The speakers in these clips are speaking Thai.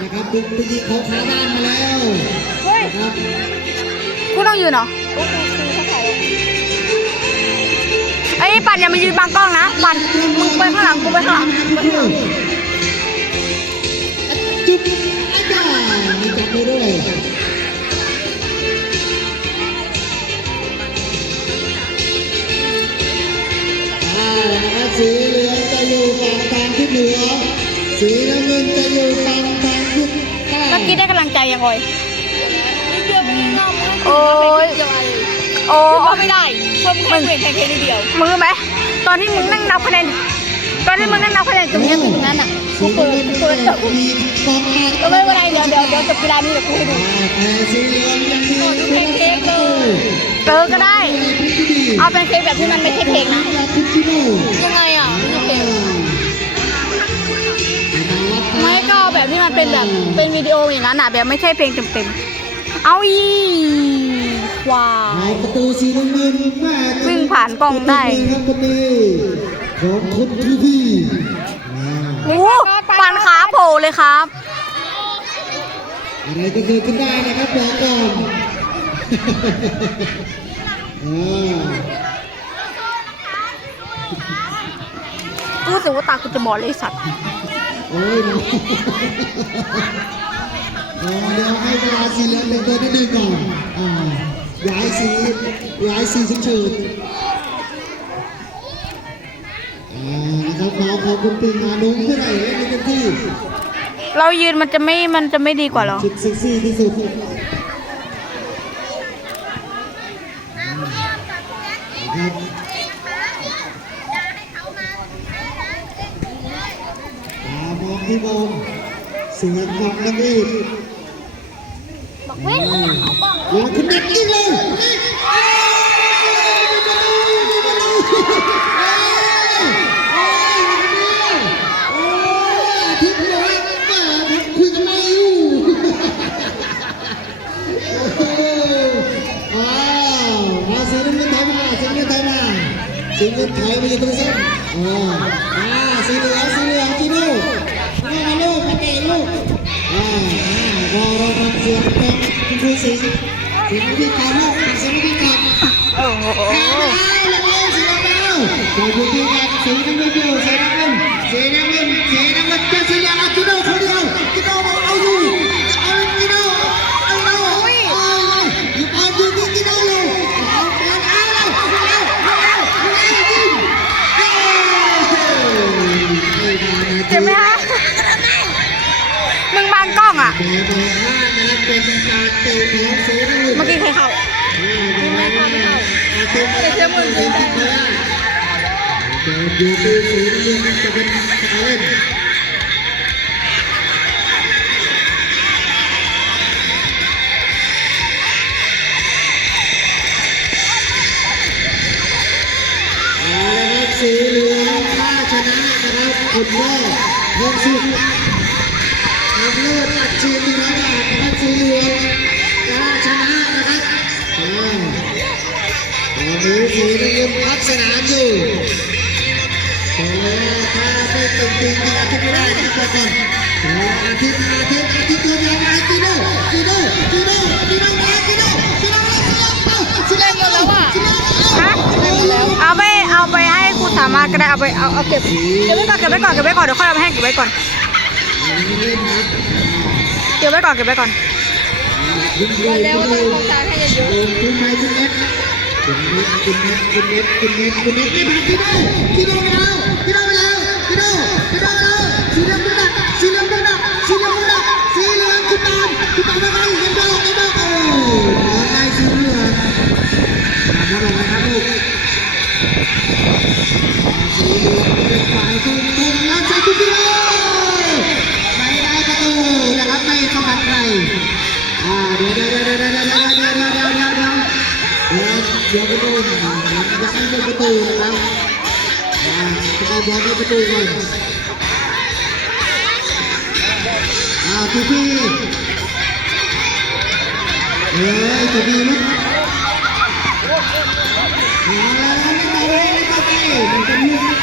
นะครับบุกไปยิงเขาขาบ้านมาแล้วนะครับกูต้องยืนเหรอไอ้ปั่นอย่ามายืนบังกล้องนะปั่นมึงไปข้างหลังกูไปข้างหลังจุ๊บไอ้จ้ามีจับมือด้วยนะครับสีเหลืองจะอยู่ฝั่งทางทิศเหนือสีน้ำเงินจะอยู่ฝั่งทางทิศใต้เมื่อกี้ได้กำลังใจยังไงโอ้ยโอ้ไม่ได้ชมแค่เปลี่ยนแค่นิดเดียวมือไหมตอนที่มึงนั่งนับคะแนนตรงนี้ตรงนั้นอ่ะกูเปิดจบก็ไม่เป็นไรเดี๋ยวจบกีฬานี้เดี๋ยวกูให้ดูดูแพนเค้กเลยก็ได้เอาเป็นเค้กแบบที่มันไม่ใช่เค้กนะยังไงอ่ะไม่ใช่เค้กไม่ก็แบบที่มันเป็นแบบเป็นวิดีโออย่างนั้นอ่ะแบบไม่ใช่เพลงเต็มๆเอาอีว้าวประตูสีน้ำเงินวิ่งผ่านกล้องได้ของคนที่พี่โอ้ปันขาโผล่เลยครับอะไรก็เกิดขึ้นได้นะครับบอกก่อนรู้สึกว่าตากูจะบอดเลยสัตว์โอ้ยเดี๋ยวให้เวลาสีเหลืองเป็นตัวนิดนึงก่อนย้ายสีเฉิดนะครับขอคุณปิงมานุ่งเพื่อไหร่ให้เต็มที่เรายืนมันจะไม่ดีกว่าหรอชุดเซ็กซี่ที่สุดครับมองที่มองเสียงกองนักเรียนบอกเว้นอย่าขึ้นเด็กอีกเลยสีเงินไทยมาอยู่ตรงเส้นสีเหลืองจีโน่มาลูกมาเตะลูกรอทำเสียงเป็นคุณครูสิงห์ที่การลูกเสียงที่การโอ้โหแล้วสีน้ำเงินขอบคุณที่การสีน้ำเงินอยู่สีน้ำเงินจะสีเหลืองจีโน่คนเดียวจีโน่เอาอยู่เอาจีโน่จีโน่เลยเจ็บไหมฮะมึงบังกล้องอ่ะเมื่อกี้ใครเข้าไม่เข้าแต่เชื่อมึงได้อยู่ที่สีเงินจะเป็นการเล่นสีเหลืองถ้าชนะนะครับคุณแม่ทองสุขทำเลิศอัดฉีด100 บาทนะครับสีเหลืองถ้าชนะนะครับตอนนี้สีน้ำเงินพักสนามอยู่แต่ถ้าไม่ตึงจริงอาทิตย์ไม่ได้นะครับก่อนอาทิตย์ตัวเดียวมาจีโน่สีเล่นหมดแล้วอ่ะเอาไปให้ครูสามารถก็ได้เอาเก็บไว้ก่อนเดี๋ยวค่อยเอาไปให้เก็บไว้ก่อนแล้วต้องมองตาให้เยอะคุณเน็ตพี่โดแล้วสีเหลืองคุณตามอะไรเห็นบ้างโอ้ได้สีเหลืองมาลงนะครับลูกสีเหลืองเป็นฝ่ายทุ่มแล้วใช้ทุกทีเลยไม่ได้ประตูนะครับไม่เข้ากันใครเดี๋ยวไปดูจะให้เล่นประตูนะครับจะเอาบอลให้ประตูก่อนพี่จะดีมั้ยมันจะมีอะไร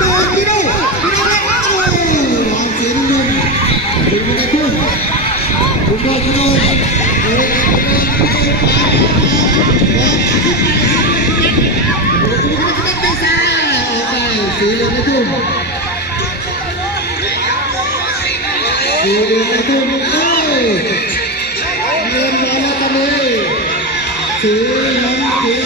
ตัวที่ดูลองสีเหลื เดือดไปทุ่มเงินมาแล้วตอนนี้ถือเงินถือ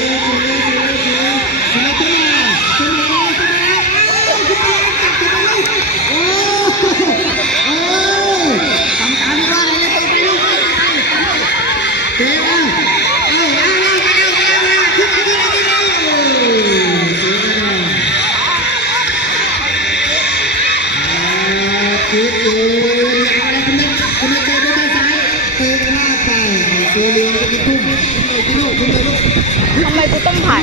ทำไมกูต้องถ่าย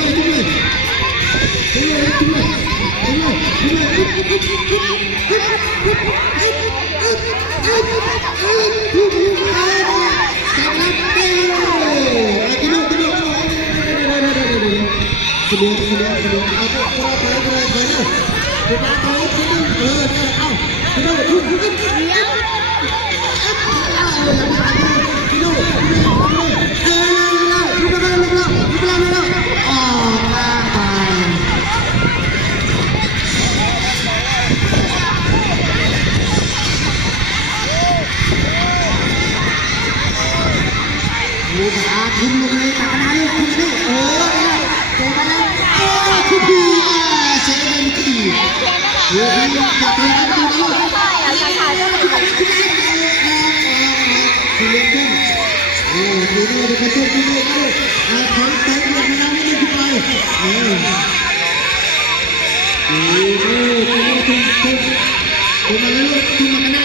คุณลงเลยตักกระดาษลูกคุณนี่โอ้ยเจ๊มาแล้วโอ้คุณพี่เจ๊เป็นกี่โอ้ยอยากเล่นกันดูลูกคุณเล่นกันโอ้ดูดูดูกระตุ้นดูดูดูถอยเตะลงน้ำนี่ขึ้นไปโอ้โอ้โอ้คุณคุณมาแล้วลูกคุณมากันนะ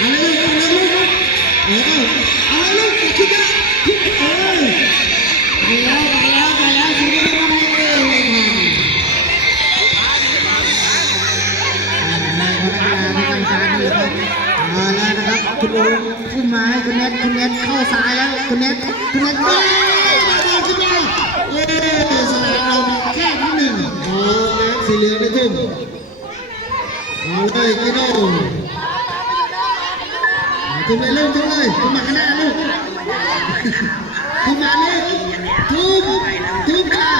มาแล้วลูกมาแล้วลูกเอาลูกคิดนะไปแล้วคิดว่าอะไรมาแล้วนะครับคุณโอ๊คขึ้นมาให้คุณเน็ตเข้าซ้ายแล้วคุณเน็ตขึ้นมาสนามเราแค่ที่หนึ่งโอ้แม็กสีเหลืองได้ทุ่มเอาเลยกิโน่คุณไปเริ่มทุกเลยคุณมาข้างหน้าลูกคุณมาเลยทุบจ้า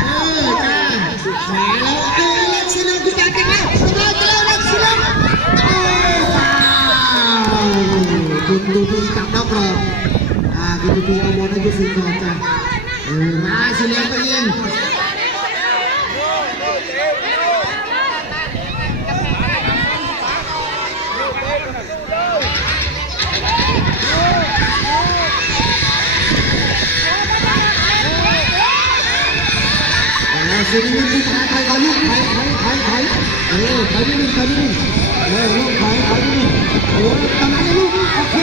จ้ามาแล้วเล็กสิลูกคุณจัดกันแล้วเล็กสิลูกคุณดูจับดอกกรอบคุณดูเอาบอลให้คุณสิงห์จ้ามาสิเลี้ยงไปยิงสิงห์นี่ใครลูกใครนิดนึงลูกใครนิดนึงโอ้ทำไมลูกโอเค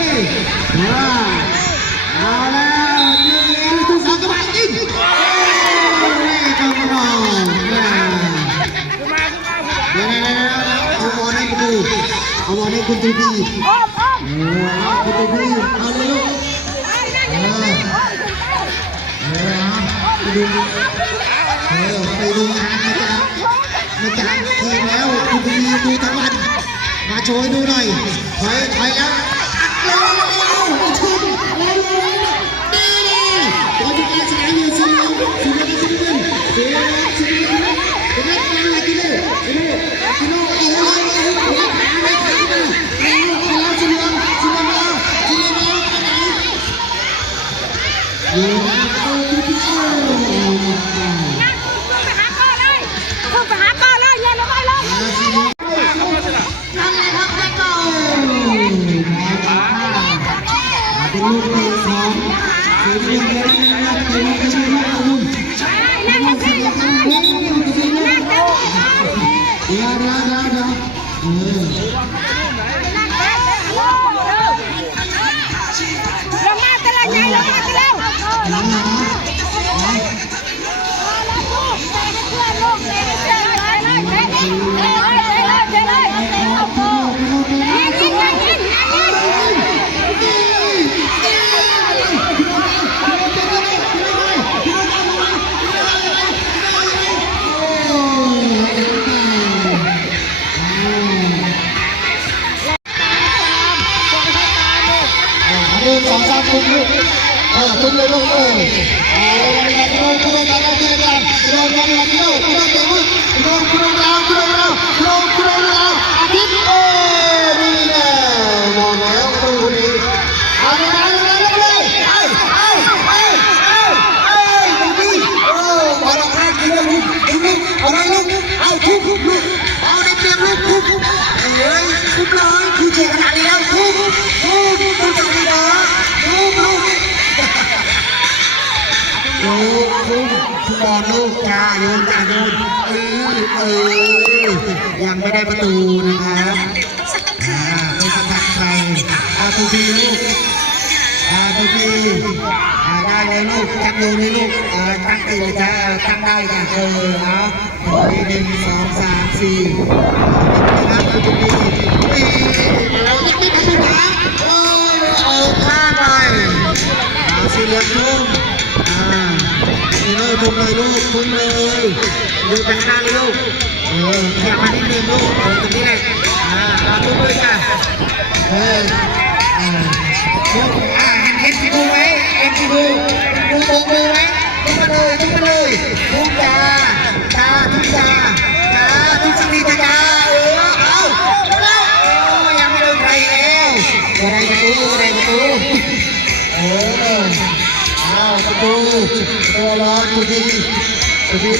เอาแล้วนี่ลูกสาวกระบะยิงนี่กองกระบอกเอาบอลให้คุณดูเอาบอลให้คุณตูบีคุณตูบีเอาเลยลูกไปดูงานมาจากทีมแล้วคุณดูทั้งวันมาโชว์ดูหน่อยถอยแล้วชุดนี่ตัวที่การแสดงอยู่สิคุณลูกคุณเลยลูกคุณเลย บอลลูกจ้าโยนจ้าโยนยังไม่ได้ประตูนะครับไม่สกัดใครตูบีลูกตูบีได้เลยลูกจับโยนเลยลูกตั้งตีเลยจ้าตั้งได้จ้ะเอา1 2 3 4นะครับตูบีเราจะติดประตูนะเอาข้ามไปสีเหลืองทุ่มนี่เลยทุ่มเลยลูกทุ่มเลยดูไปข้างหน้าเลยลูกขยับมานิดนึงลูกตรงนี้แหละทุ่มเลยจ้ะเห็นที่ดูไหมเห็นที่ดูโบกมือไหมทุ่มมาเลยทุ่มจ้าทุ่มสักทีจ้าเอายังไม่โดนใครแล้วได้ประตูประตูตัวร้อนตูบี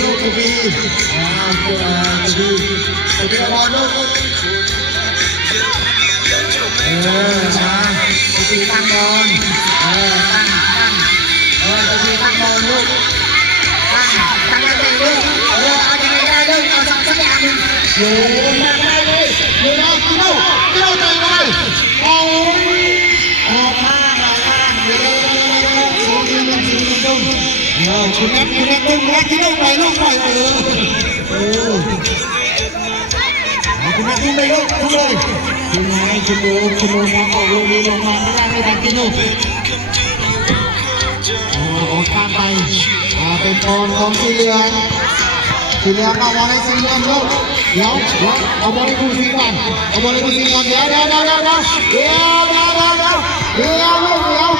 ลูกตูบีบอลลูกตูบีตั้งบอลตูบีตั้งบอลลูกตั้งยังไงลูกเอายังไงได้ลูกเอาสักอย่างหนึ่งโยนมาได้เลยโยนเอากิโลเตะไปออกมาคุณแม่ตุ้มแม่ที่ลูกไปลูกปล่อยคุณแม่ตุ้มไปลูกทุกเลยคุณดูมองออกลูกนี้ลงมาไม่ได้กินลูกออกข้ามไปเป็นบอลของสีเหลืองเอาบอลให้สีเหลืองลูกเดี๋ยวเอาบอลให้คุณสีก่อนเดี๋ยว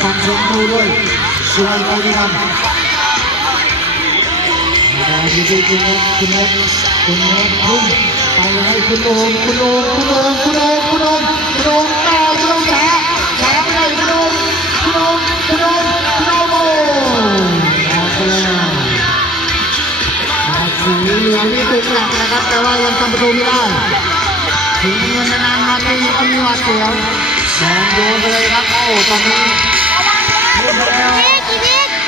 ฟังเสียงดูด้วยช่วยไปด้วยกันดีคุณเล็กพุ่งไปให้คุณโอมต่อคุณโอมช้าไม่ได้คุณโอมสีเหลืองนี่ติดหลักนะครับแต่ว่ายังทำประตูไม่ได้ถึงเงินนานมาตีก็มีวัดเสียวโยนไปเลยครับตอนนี้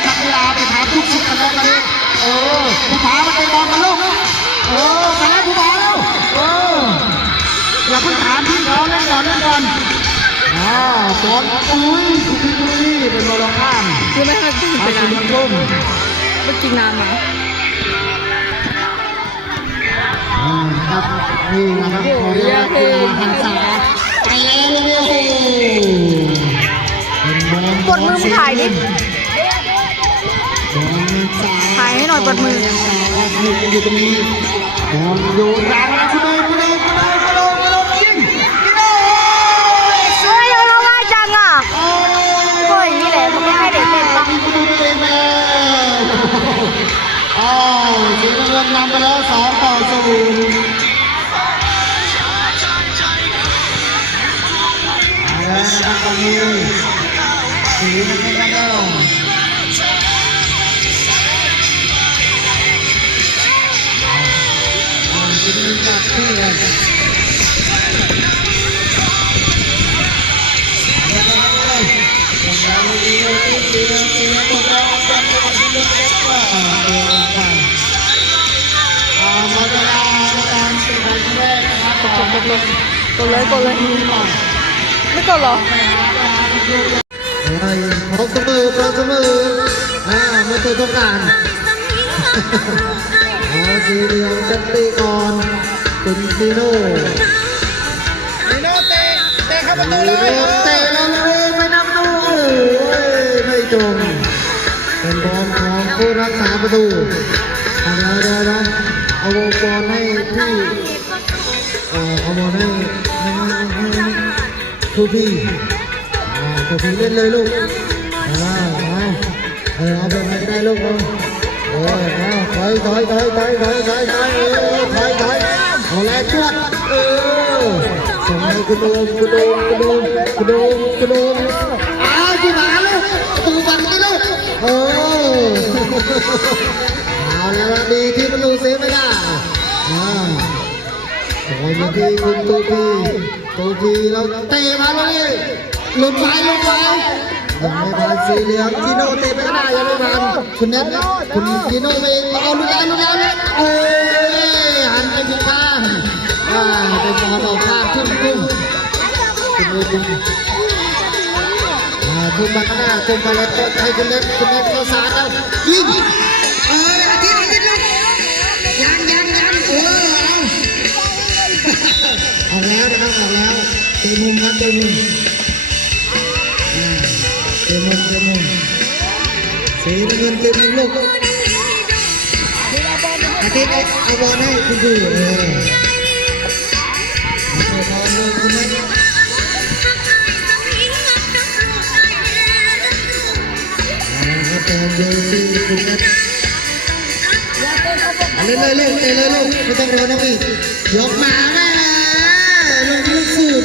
นักกีฬาไปถามทุกชุดกันแล้วกันเลยผู้ผามันเป็นบอลกันลูกมาแล้วผู้ผาแล้วอย่าเพิ่งถามพี่เขาเล่นก่อนบอลเป็นบอลเป็นบอลข้าม คือไม่เคยกินไปนานไม่กินนานมา ครับนี่นะครับขอเรียกคุณหันษาไปแล้วลูกกดมือถ่ายดิถ่ายให้หน่อยกดมืออยู่ตรงนี้อยู่ร้านนะคุณเอ๋ยิงเฮ้ยเราง่ายจังอ่ะเฮ้ยนี่แหละมันไม่ให้เด็กเล่นบ้างสีน้ำเงินนำไปแล้ว2-0นะครับตอนนี้สีน้ำเงินแล้วสีน้ำเงินจากที่กดเลยไม่กดหรอเขาเสมอไม่เคยต้องการสีเหลืองจัดตีก่อนเป็นซีโน่เตะเข้าประตูเลยเตะแล้วไม่นับลูกไม่จมเป็นบอลของผู้รักษาประตูเดี๋ยวเอาบอลให้พี่เอาบอลให้ทูพี่เล่นเลยลูกเอาแบบไหนก็ได้ลูกถอยเอาแล้วชวดส่งให้คุณโดมคุณหมาลูกตูบันไม่ลูกเอาแล้วดีที่ประตูเซฟไม่ได้ โอ้ยเมื่อกี้คุณตูพีเราเตะมาเลยหลุดไปยังไม่ผ่านสีเหลืองจิโน่เตะไปก็ได้ยังไม่ผ่านคุณเน็ตคุณจิโน่ไปเอาลูกแล้วโอ้ยหันไปผิดข้างเป็นบอลออกข้างทุ่มทุ่มมาข้างหน้าทุ่มมาแล้วก็ให้คุณเน็ตเข้าสารแล้วยิงอาทิตย์ลูกยังออกแล้วนะครับออกแล้วเตะมุมครับเตะมุมสีน้ำเงินเตะมุมลูกอาทิตย์เอาบอลให้คุณดูคุณเน็ตเตะเยอะสิคุณเน็ตเล่นเลยเตะเลยลูกไม่ต้องรอนะพี่ยกมาแม่ลูกสูบ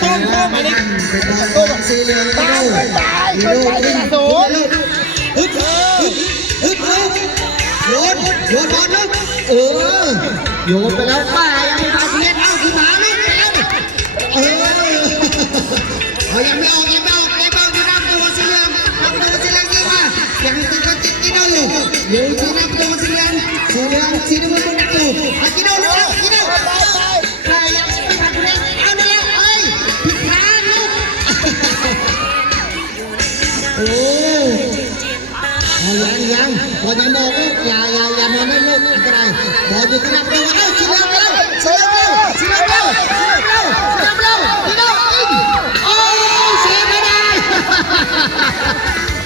ต้มมาดิเป็นบอลสีเหลืองโยนบอลลูกโยนไปแล้วป้ายังไม่พาเพี้ยนเอาขึ้นมาลูกแล้วยังไม่ออกอยู่นั่งตัวสีเหลืองยิงมายังติดก็ติดกินเอาอยู่ที่นั่งตัวสีเหลืองสีน้ำเงินบนนักอยู่กินเอาลูกกินเอาใครยังไม่ผ่านเพี้ยนเอาไปแล้วผิดทางลูกยังพอยังมองลูกอย่ามองให้ลูกอันตรายบอลอยู่ที่นักตัวสีเหลืองเร็วโอ้เสียไม่ได้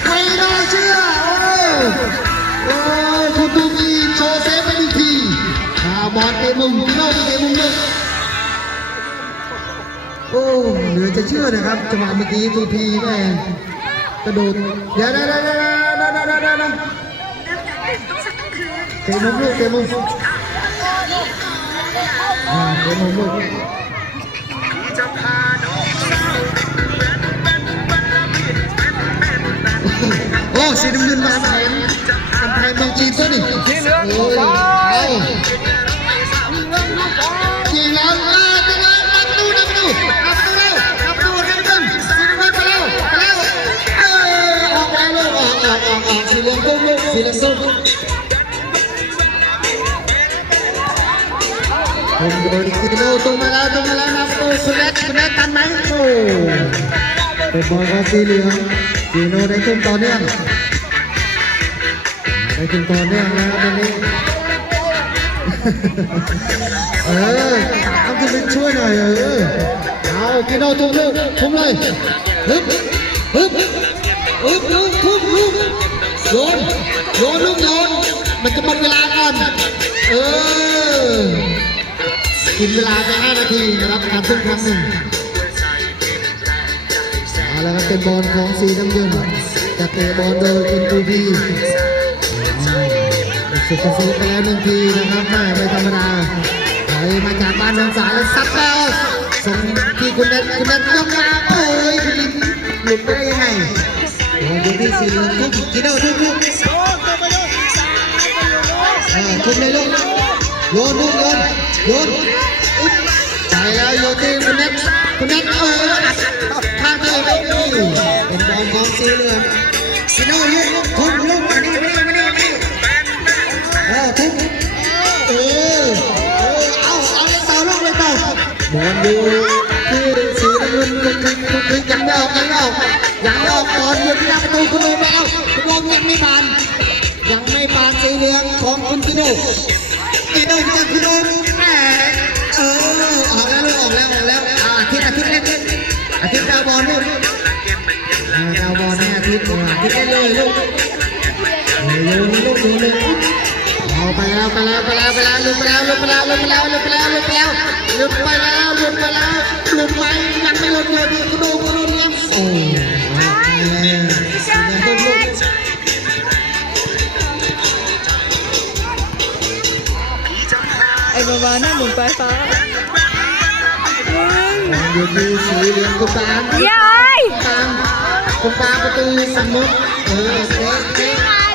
ไม่น่าเชื่อคุณตูมีโชว์เซฟไปอีกทีบอลเตะมุมลูกโอ้เหลือจะเชื่อนะครับจังหวะเมื่อกี้ตูพีแม่กระโดดเดี๋ยวเตะมุมลูกโอ้สีน้ำเงินมาแทนเมืองจีนตัวนี้ยิงแล้วรับดูสีน้ำเงินไปแล้วออกสีเหลืองต้มลูกสีเหลืองส้มผมโดนกิโลตรงมาแล้วนะโอ้คุณแรกกันไหมโอ้เป็นบอลของสีเหลืองจีโน่ได้ขึ้นต่อเนื่องนะตอนนี้ต้องจะเป็นช่วยหน่อยเอากิโน่ทุ่มเลยทุ่มโยนมันจะหมดเวลาก่อนกินเวลาไป5 นาทีนะครับการทุ่มครั้งหนึ่งเอาละครับเป็นบอลของสีน้ำเงินจะเตะบอลโดยเป็นตูพีสุดสูงไปแล้ว1 ทีนะครับไม่ธรรมดาถอยมาจากบ้านเมืองสายแล้วซัดแล้วส่งที่คุณเน็ตยกมาโอ้ยหลุดไปได้ยังไงดูที่สีเหลืองทุกกิโลทุกลูกทุกเลยลูกโยนไปแล้วโยนที่คุณเน็ตพาเตะไปดีเป็นบอลของสีเหลืองกิโลลูกมานี่ทุกเอาเลยต่อลูกเลยต่อบอลอยู่ที่สีน้ำเงินยังไม่ออกบอลอยู่ที่หน้าประตูคุณโดนแล้วคุณโดนยังไม่ผ่านสีเหลืองของคุณกิโน่จากคุณโดนแหมออกแล้วอาทิตย์เล่นอาทิตย์ดาวบอลลูกดาวบอลเนี่ยอาทิตย์เล่นเลยลูกดูเลยเอาไปแล้วหลุดไปยังไม่หลุดเลยกูโดนเลี้ยงโอ้ไอ้บ้าหน้าหมุนปลายฟ้าอยู่ที่สีเหลืองตรงกลางประตูสมุทรเตะ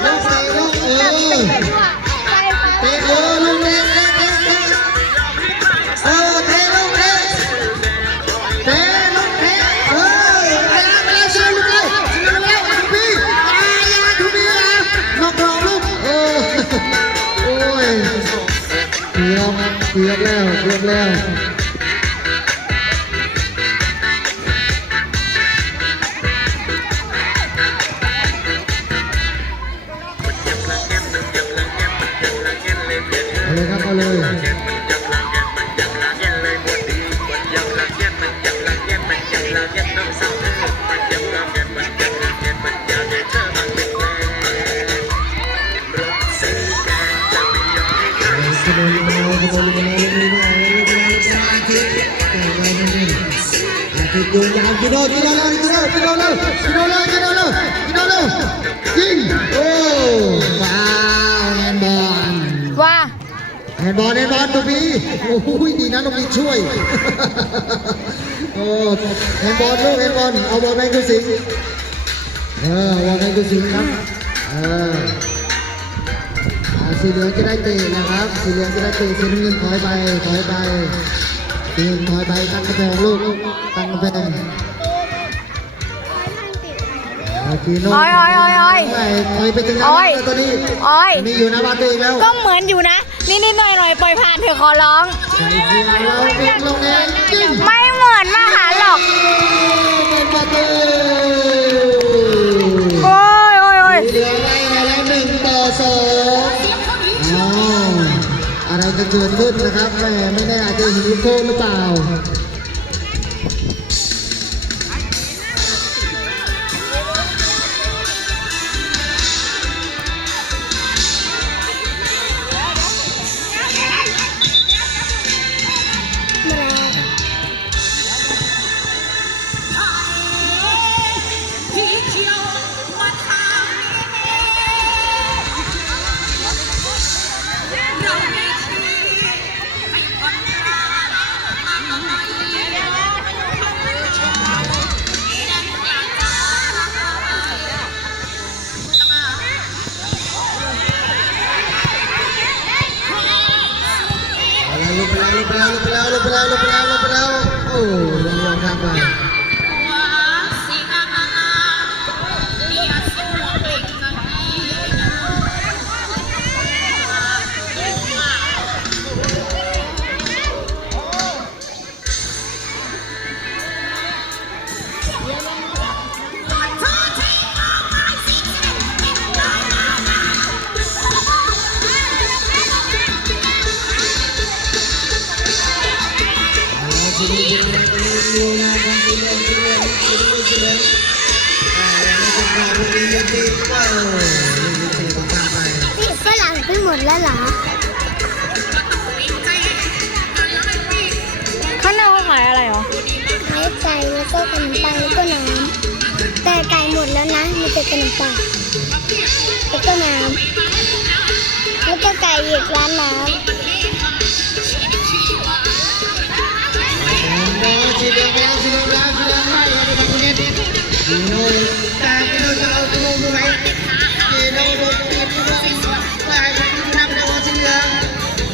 ลูกลูกลูก เกือบแล้วเกือบแล้วเอาเลยครับเอาเลยกินยาวกินโดกินโดเลยกินโดกินโดเลยกินโดเลยกินโดเลยกินโดเลยยิงโอ้ว้าวแฮนด์บอล ว่า แฮนด์บอลตัวพี่โอ้โหดีนะต้องมีช่วยโอ้แฮนด์บอลลูกแฮนด์บอลเอาบอลไปกุศิบอลไปกุศิครับสีเหลืองจะได้เตะนะครับสีเหลืองจะได้เตะสีน้ำเงินถอยไปถอยไปทีมถอยไปตั้งกระแพงลูกตั้งกระแพงอ้อยถอยไปถึงหน้าบ้านตัวนี้นี่อยู่หน้าบ้านตัวเองแล้วก็เหมือนอยู่นะนิดๆหน่อยๆปล่อยผ่านเถอะขอร้องไม่เหมือนมาหาหรอกโอ้ยเหลือไว้แล้ว1-2อะไรจะเกิดขึ้นนะครับไม่แน่อาจจะเห็นลูกโทษหรือเปล่าลงไปแล้วโอ้ลงทางไปฝรั่งไปหมดแล้วเหรอข้างหน้าเขาขายอะไรหรอขายไก่แล้วก็ขนมปังแล้วก็น้ำแต่ไก่หมดแล้วนะมีแต่ขนมปังแล้วก็น้ำแล้วก็ไก่อีกร้านน้ำสีเหลืองไม่เอากิโนตากิโนจะเอากิโนดูไหมกิโนโดนตีกิโนตายไปกินน้ำในวันสีเหลือง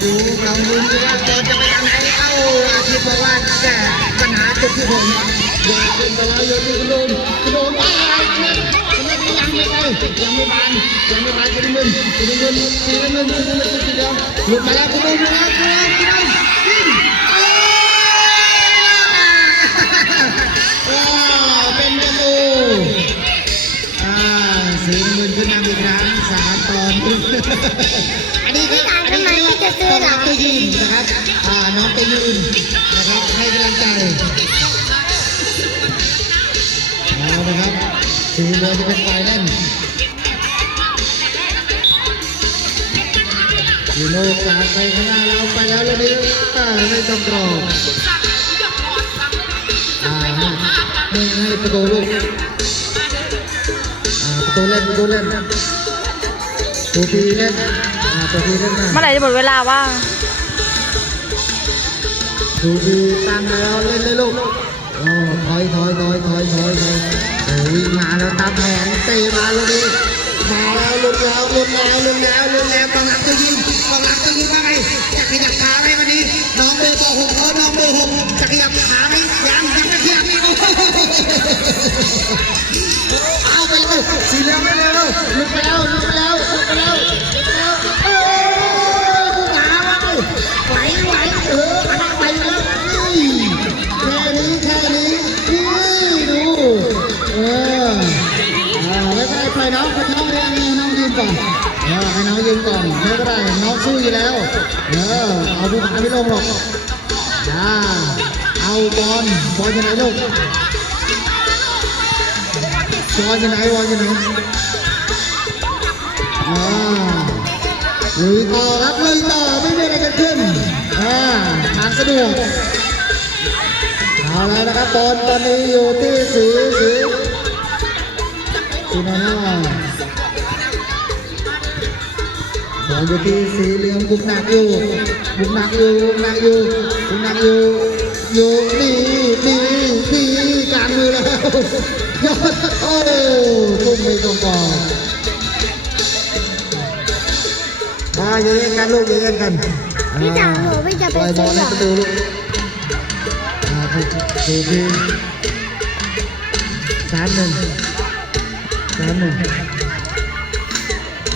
ดูเราดูว่าเราจะไปทางไหนเอ้าอาทิตย์บอกว่าแก้ปัญหาจุดที่ผมอยากเป็นไปแล้วโยนกิโนอะไรเนี่ยยังไม่ไปยังไม่บานกินสีเหลืองหลุดมาแล้วกิโนเป็นประตูสีเงินขึ้นนำอีกครั้ง3 ตอนอันนี้คือตัวยืนนะครับน้องตัวยืนนะครับให้กำลังใจเอานะครับสีเหลืองจะเป็นฝ่ายเล่นยูโนกาไปข้างหน้าเราไปแล้วเลยไม่ต้องรอให้ประตูลูกประตูเล่นตัวพีเล่นเมื่อไหร่จะหมดเวลาว่าตัวพีตั้งแล้วเล่นเลยลูกโอ้ถอยโอ้วิ่งมาแล้วตามแผนเตะมาลูกนี้มาแล้วลุดแล้วกองหลังตัวยิงว่าไงจะขยับขาไหมวันนี้น้องเบอร์6น้องเบอร์6จะขยับขาไหมยังไม่ขยับนี่เอาไปเลยสีเหลืองไปเลยลุกไปแล้วโอ้ยกูหาวะไหว น้องให้น้องเรียนน้องยืนก่อนให้น้องยืนก่อนไม่ก็ได้น้องสู้อยู่แล้วเอาผู้ขาไม่ลงหรอกเอาบอลอยู่ไหนลูกบอลอยู่ไหนลุยต่อครับลุยต่อไม่มีอะไรจะขึ้นทางสะดวกเอาแล้วนะครับบอลตอนนี้อยู่ที่สีนะบอลอยู่ที่สีเหลืองบุกหนักอยู่นี่กลางมือแล้วยอดโอ้ทุ่มไปตรงกองอย่าเล่นกันลูกอย่าเล่นกัน พี่จ๋าหนูพี่จะไป ปล่อยบอลให้ประตูลูกดูที3-1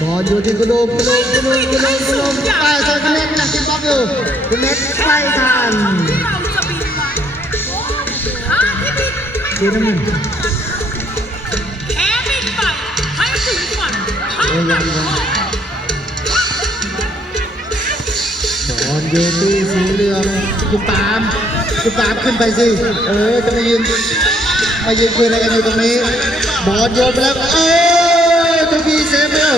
บอลอยู่ที่กุโดมไปใส่คุณเน็ตนะติดบล็อกอยู่คุณเน็ตไปทันดูน้ำมันยังบอลอยู่ที่สีเหลืองคุณปามขึ้นไปสิจะมายืนคุยอะไรกันอยู่ตรงนี้บอลโยนไปแล้วทุกทีเซฟเร็ว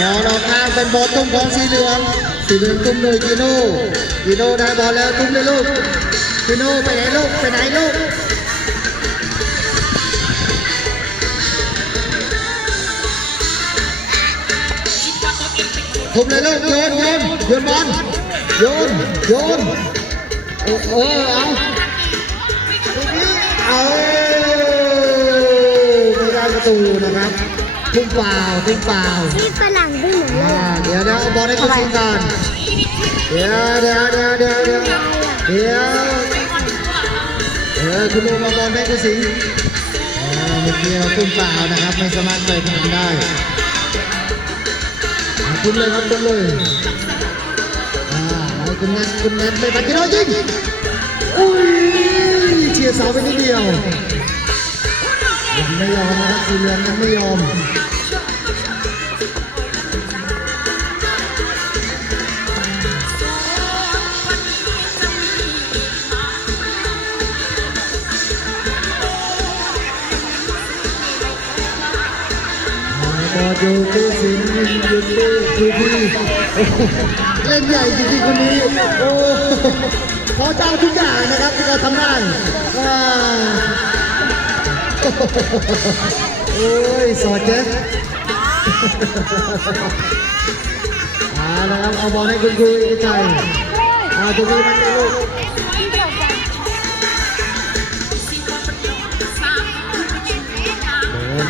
บอลออกทางเป็นบอลตุ้มของสีเหลืองตุ้มโดยจิโน่ได้บอลแล้วตุ้มเลยลูกจิโน่ไปไหนลูกทุ่มเลยลูกโยนบอลโยนเอาไม่ได้ประตูนะครับทุ่มเปล่านี่ฝรั่งด้วยหนูเดี๋ยวเอาบอลให้คุณสิงก่อนเดี๋ยวคุณลุงมาบอลให้คุณสิงเมื่อกี้เราทุ่มเปล่านะครับไม่สามารถเตะทำได้คุณเลยครับคุณเลยคุณแนทไม่ปัดกิโลยิงเฉียดเสาไปนิดเดียวยังไม่ยอมนะครับสีเหลืองยังไม่ยอมอยู่ที่สิงห์อยู่ที่เล่นใหญ่จริงๆคนนี้พอเจ้าทุกอย่างนะครับที่เราทำได้สอดเจ๊นะครับเอาบอลให้คุณคุยใจทุกทีมันจะลูก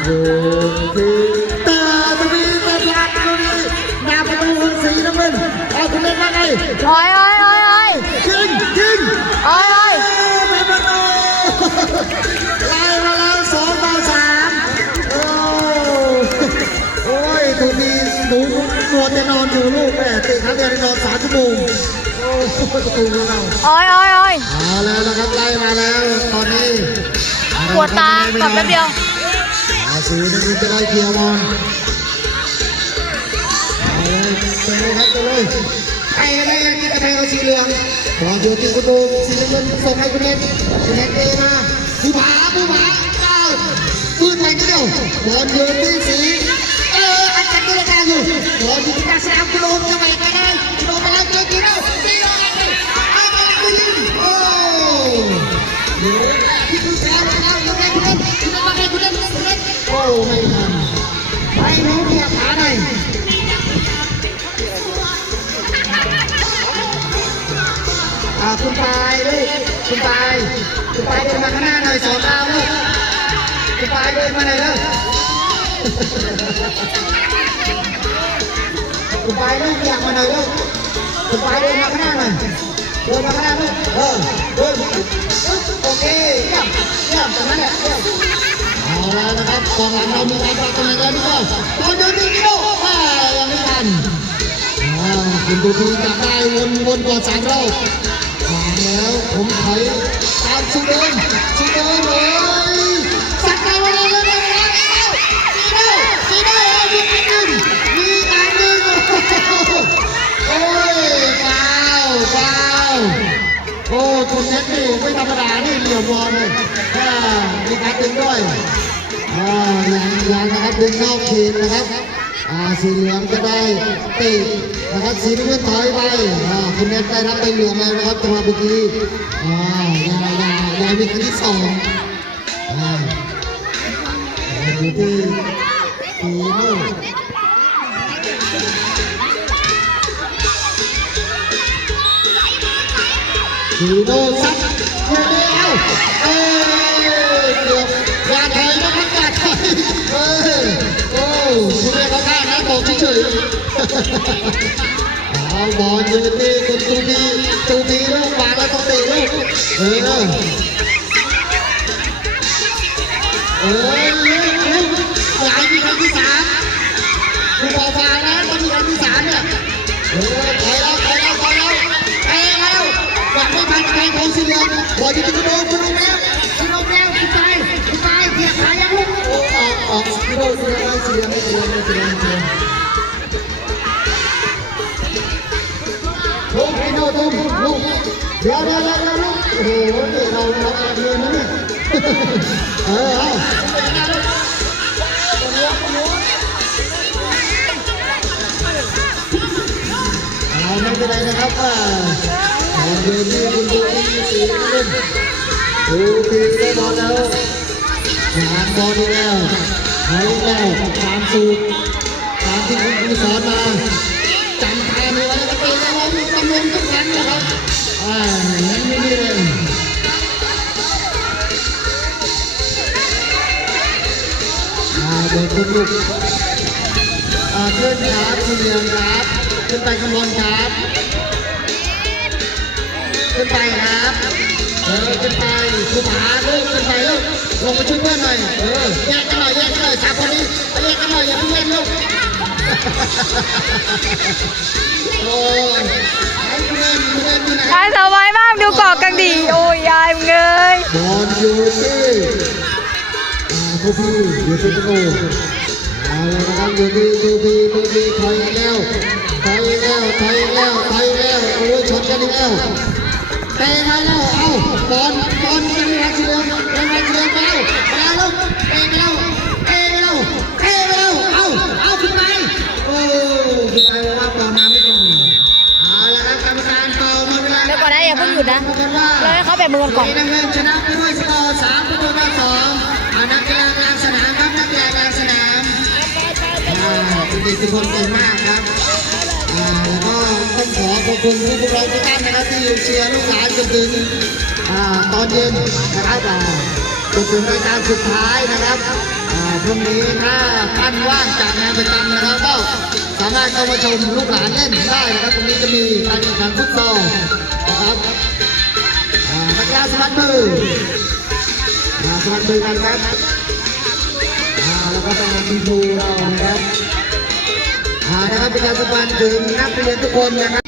อยู่ที่สีน้ำเงินคุณเล่นว่าไงยิงเป็นประตูไล่มาแล้ว2-3โอ้ยถูกดีหนูนวดจะนอนอยู่ลูกแม่ติดครั้งเดียวได้นอน3 ชั่วโมงประตูเราเอาแล้วนะครับไล่มาแล้วตอนนี้ปวดตากลับแป๊บเดียวสีน้ำเงินจะไล่เคลียร์บอลเลยใครก็ได้ที่กระแทกสีเหลืองบอลอยู่ที่กุโดมสีน้ำเงินส่งให้คุณเน็ตเอมาผู้ผาปืนไปนิดเดียวบอลอยู่ที่สีอันกันตัวกลางอยู่บอลอยู่ที่กลางสนามกุโดมจะไปได้กุโดมไปแล้วเจอกีโน่ยิงที่คุณแพ้แล้วยังไงคุณเน็ตไม่ทันไปน้องเพียขาหน่อยคุณปายลูกคุณปายเดินมาข้างหน้าหน่อย2 ดาวลูกคุณปายเดินมาหน่อยเลยคุณปายลูกอยากมาหน่อยลูกคุณปายเดินมาข้างหน้าหน่อยลูกโอเคเยี่ยมตรงนั้นแหละเอาแล้วนะครับกองหลังเรามีการปรับตำแหน่งแล้วด้วยบอลโยนที่กิโลยังไม่ทันคุณดูทีจับได้วนก่อน3 รอบแล้วผมถอยตามสุดเลยสักดาวเลยสีโน่ มีการดึงด้วยยังนะครับดึงนอกเขตนะครับสีเหลืองก็ได้เตะนะครับสีน้ำเงินถอยไปคุณแนทได้รับใบเหลืองแล้วนะครับจังหวะเมื่อกี้ยังมีครั้งที่สองอยู่ที่สีนู่นสีโน่ซัดเดี๋ยวอย่าถอยนะครับอย่าถอยคุณแม่เขาฆ่านะบอกเฉยๆเอาบอลยืนที่คุณตูบีลูกวางแล้วต้องเตะลูกหลายมีครั้งที่สามคุณบอกฟางนะต้องมีครั้งที่สามเนี่ยถอยแล้วหวังไม่ทันใครของสีเหลืองบอลอยู่ที่กระโดดคุณลงแล้วคุณไปเสียขายังลูกออกกระโดดสีเหลืองสีเหลืองลูกให้โน่ตุ้มลูกเดี๋ยวลูกโอ้โหเราแอบเรียนนะเนี่ยไม่เป็นไรนะครับเดินที่คุณดูที่สีน้ำเงินดูทีได้บอลแล้วหาบอลแล้วตามสูตรตามที่คุณครูสอนมาจำทางไว้แล้วก็เป็นแล้วตำรวจทุกครั้งนะครับงั้นไม่ดีเลยเดินคุณลูกขึ้นครับสีเหลืองครับขึ้นไปข้างบนครับขึ้นไปครับขึ้นไปคุณหาลูกขึ้นไปลูกลงมาช่วยเพื่อนหน่อยแยกกันหน่อยสามคนนี้แยกกันหน่อยอย่าเพิ่งเล่นลูกโอ้ยคุณเล่นอยู่ไหน ยายสบายมากดูเกาะกันดีโอ้ยยายเงย บอลอยู่ที่พวกพี่อยู่ที่โก้เอาละนะครับอยู่ที่ตัวพี่ถอยแล้วโอ้ยชนกันอีกแล้วเตะมาแล้วเอาบอลกันรักเสือไปแล้วลูกเตะไปแล้วเอาขึ้นไปขึ้นไปว่าบอลน้ำไม่ตรงเอาละครับกรรมการเป่าหมดเวลา เดี๋ยวก่อนนะอย่าเพิ่งหยุดนะเลยให้เขาแบบมือก่อน นักเรียนชนะไปด้วยสกอร์3-2นักกีฬากลางสนามครับนักกีฬากลางสนามเด็กทุกคนเก่งมากครับแล้วก็ต้องขอบคุณผู้ปกครองทุกท่านนะครับที่อยู่เชียร์ลูกหลานจนถึงตอนเย็นนะครับจนถึงรายการสุดท้ายนะครับพรุ่งนี้ถ้าท่านว่างจากงานประจำนะครับก็สามารถเข้ามาชมลูกหลานเล่นได้นะครับตรงนี้จะมีการแข่งขันฟุตบอลนะครับนักกีฬาสมัครมือกันครับแล้วก็เป็นทีมเรานะครับนะครับเป็นการสปอนถึงนักเรียนทุกคนนะครับ